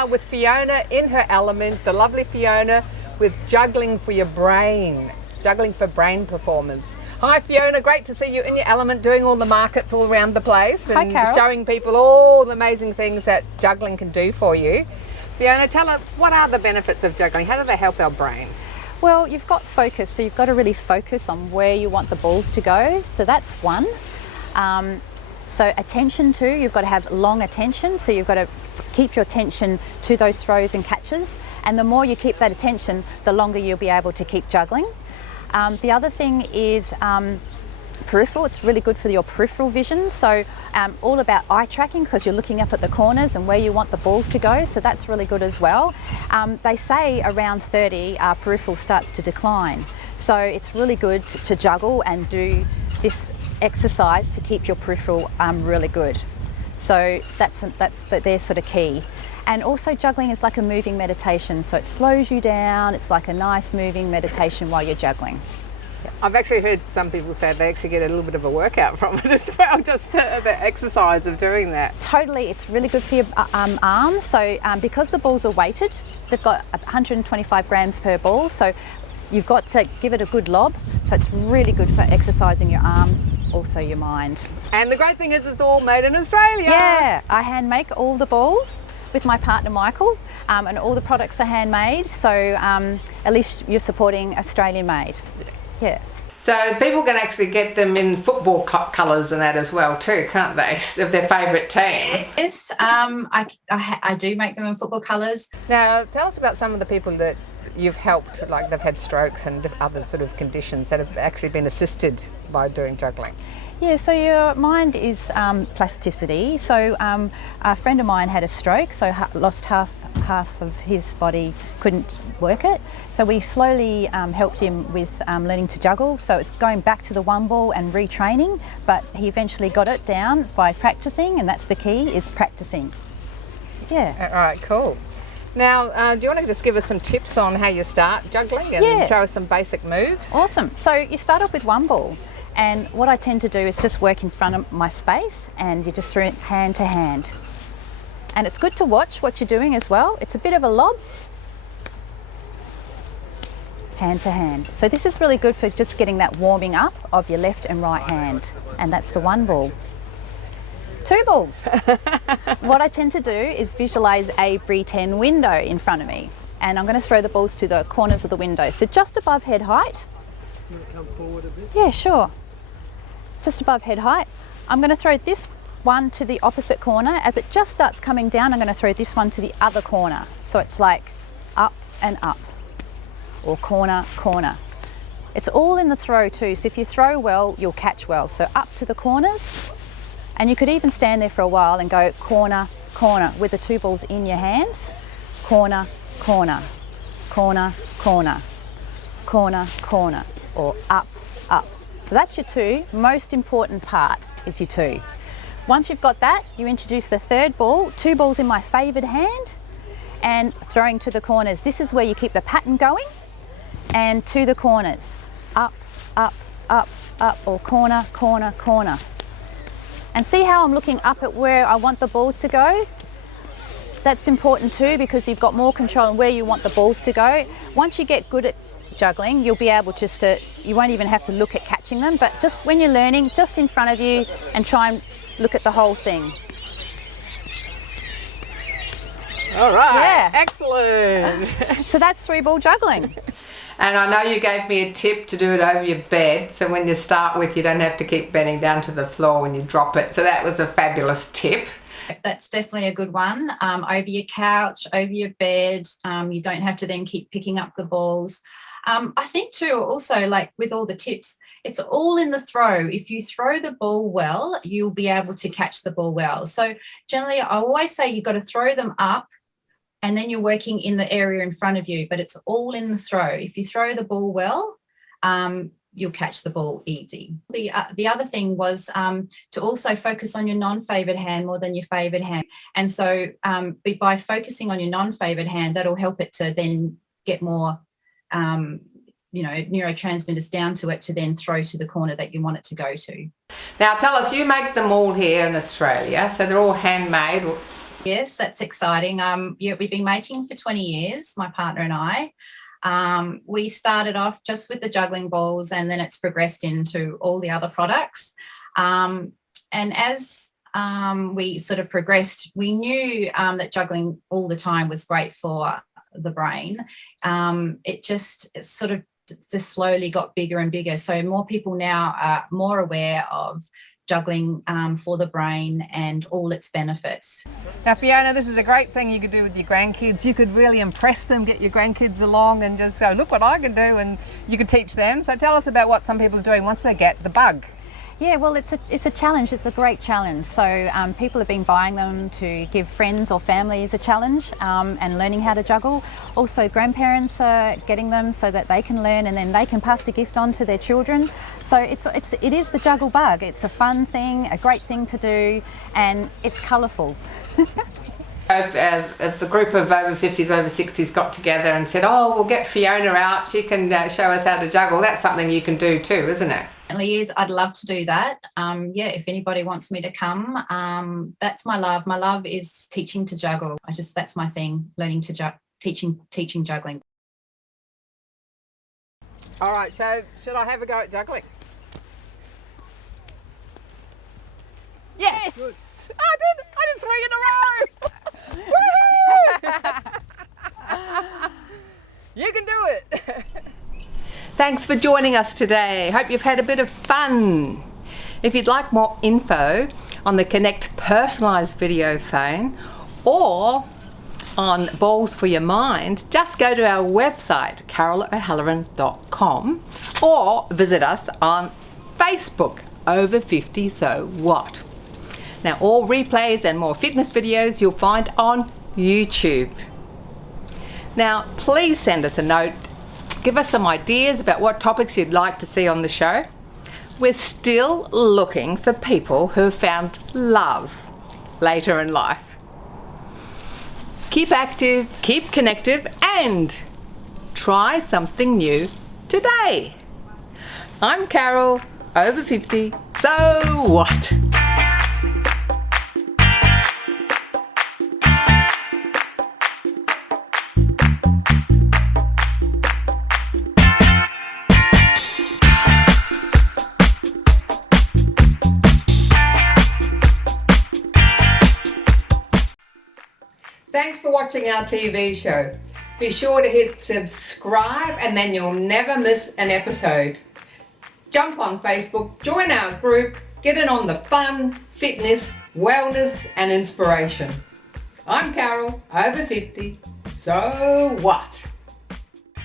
are with Fiona in her element, the lovely Fiona with juggling for your brain, juggling for brain performance. Hi Fiona, great to see you in your element doing all the markets all around the place and showing people all the amazing things that juggling can do for you. Fiona, tell us, what are the benefits of juggling? How do they help our brain? Well, you've got focus, so you've got to really focus on where you want the balls to go. So that's one. So attention too, you've got to have long attention. So you've got to keep your attention to those throws and catches. And the more you keep that attention, the longer you'll be able to keep juggling. The other thing is peripheral. It's really good for your peripheral vision. So all about eye tracking, because you're looking up at the corners and where you want the balls to go. So that's really good as well. They say around 30, our peripheral starts to decline. So it's really good to juggle and do this exercise to keep your peripheral really good. So they're sort of key. And also juggling is like a moving meditation. So it slows you down. It's like a nice moving meditation while you're juggling. I've actually heard some people say they actually get a little bit of a workout from it as well, just the exercise of doing that. Totally, it's really good for your arms. So because the balls are weighted, they've got 125 grams per ball, so you've got to give it a good lob. So it's really good for exercising your arms, also your mind. And the great thing is it's all made in Australia. Yeah, I hand make all the balls with my partner Michael, and all the products are handmade, so at least you're supporting Australian made. Yeah. So people can actually get them in football colours and that as well too, can't they? Of their favourite team. Yes, I do make them in football colours. Now tell us about some of the people that you've helped, like they've had strokes and other sort of conditions that have actually been assisted by doing juggling. Yeah, so your mind is plasticity. So a friend of mine had a stroke, so lost half of his body, couldn't work it. So we slowly helped him with learning to juggle. So it's going back to the one ball and retraining, but he eventually got it down by practicing, and that's the key, is practicing. Yeah. All right, cool. Now, do you want to just give us some tips on how you start juggling and show us some basic moves? Awesome. So you start off with one ball. And what I tend to do is just work in front of my space, and you just throw it hand to hand. And it's good to watch what you're doing as well. It's a bit of a lob, hand to hand. So this is really good for just getting that warming up of your left and right hand. And that's the one ball. Two balls. What I tend to do is visualize a Brie-10 window in front of me. And I'm going to throw the balls to the corners of the window. So just above head height. Come forward a bit. Yeah, sure. Just above head height. I'm going to throw this one to the opposite corner. As it just starts coming down, I'm going to throw this one to the other corner. So it's like up and up, or corner, corner. It's all in the throw too. So if you throw well, you'll catch well. So up to the corners, and you could even stand there for a while and go corner, corner with the two balls in your hands. Corner, corner, corner, corner, corner, corner, or up, up. So that's your two. Most important part is your two. Once you've got that, you introduce the third ball, two balls in my favoured hand, and throwing to the corners. This is where you keep the pattern going, and to the corners. Up, up, up, up, or corner, corner, corner. And see how I'm looking up at where I want the balls to go? That's important too, because you've got more control on where you want the balls to go. Once you get good at juggling, you'll be able just to, you won't even have to look at catching them, but just when you're learning, just in front of you, and try and look at the whole thing. All right, yeah. Excellent. So that's three ball juggling. And I know you gave me a tip to do it over your bed, so when you start with, you don't have to keep bending down to the floor when you drop it. So that was a fabulous tip. That's definitely a good one. Over your couch, over your bed, you don't have to then keep picking up the balls. I think too, also, like with all the tips, it's all in the throw. If you throw the ball well, you'll be able to catch the ball well. So generally, I always say you've got to throw them up, and then you're working in the area in front of you, but it's all in the throw. If you throw the ball well, you'll catch the ball easy. The other thing was to also focus on your non-favoured hand more than your favoured hand. And so by focusing on your non-favoured hand, that'll help it to then get more neurotransmitters down to it to then throw to the corner that you want it to go to. Now tell us, you make them all here in Australia, so they're all handmade. Yes, that's exciting. Yeah, we've been making for 20 years, my partner and I. We started off just with the juggling balls, and then it's progressed into all the other products. And as we sort of progressed, we knew that juggling all the time was great for the brain. It sort of just slowly got bigger and bigger. So more people now are more aware of juggling for the brain and all its benefits. Now, Fiona, this is a great thing you could do with your grandkids. You could really impress them, get your grandkids along and just go, look what I can do, and you could teach them. So tell us about what some people are doing once they get the bug. Yeah, well, it's a challenge. It's a great challenge. So people have been buying them to give friends or family as a challenge, and learning how to juggle. Also, grandparents are getting them so that they can learn, and then they can pass the gift on to their children. So it is the juggle bug. It's a fun thing, a great thing to do, and it's colourful. If the group of over 50s, over 60s got together and said, oh, we'll get Fiona out, she can show us how to juggle, that's something you can do too, isn't it? Is I'd love to do that. Yeah, if anybody wants me to come, that's my love. My love is teaching to juggle. That's my thing, learning to teaching juggling. All right, so should I have a go at juggling? Yes! Good. I did 3 in a row! Woohoo! You can do it! Thanks for joining us today. Hope you've had a bit of fun. If you'd like more info on the Connect personalised video phone or on Balls for Your Mind, just go to our website, carolo'halloran.com, or visit us on Facebook, Over 50 So What. Now, all replays and more fitness videos you'll find on YouTube. Now, please send us a note. Give us some ideas about what topics you'd like to see on the show. We're still looking for people who have found love later in life. Keep active, keep connective, and try something new today. I'm Carol, over 50, so what? Thanks for watching our TV show. Be sure to hit subscribe and then you'll never miss an episode. Jump on Facebook, join our group, get in on the fun, fitness, wellness and inspiration. I'm Carol, over 50, so what?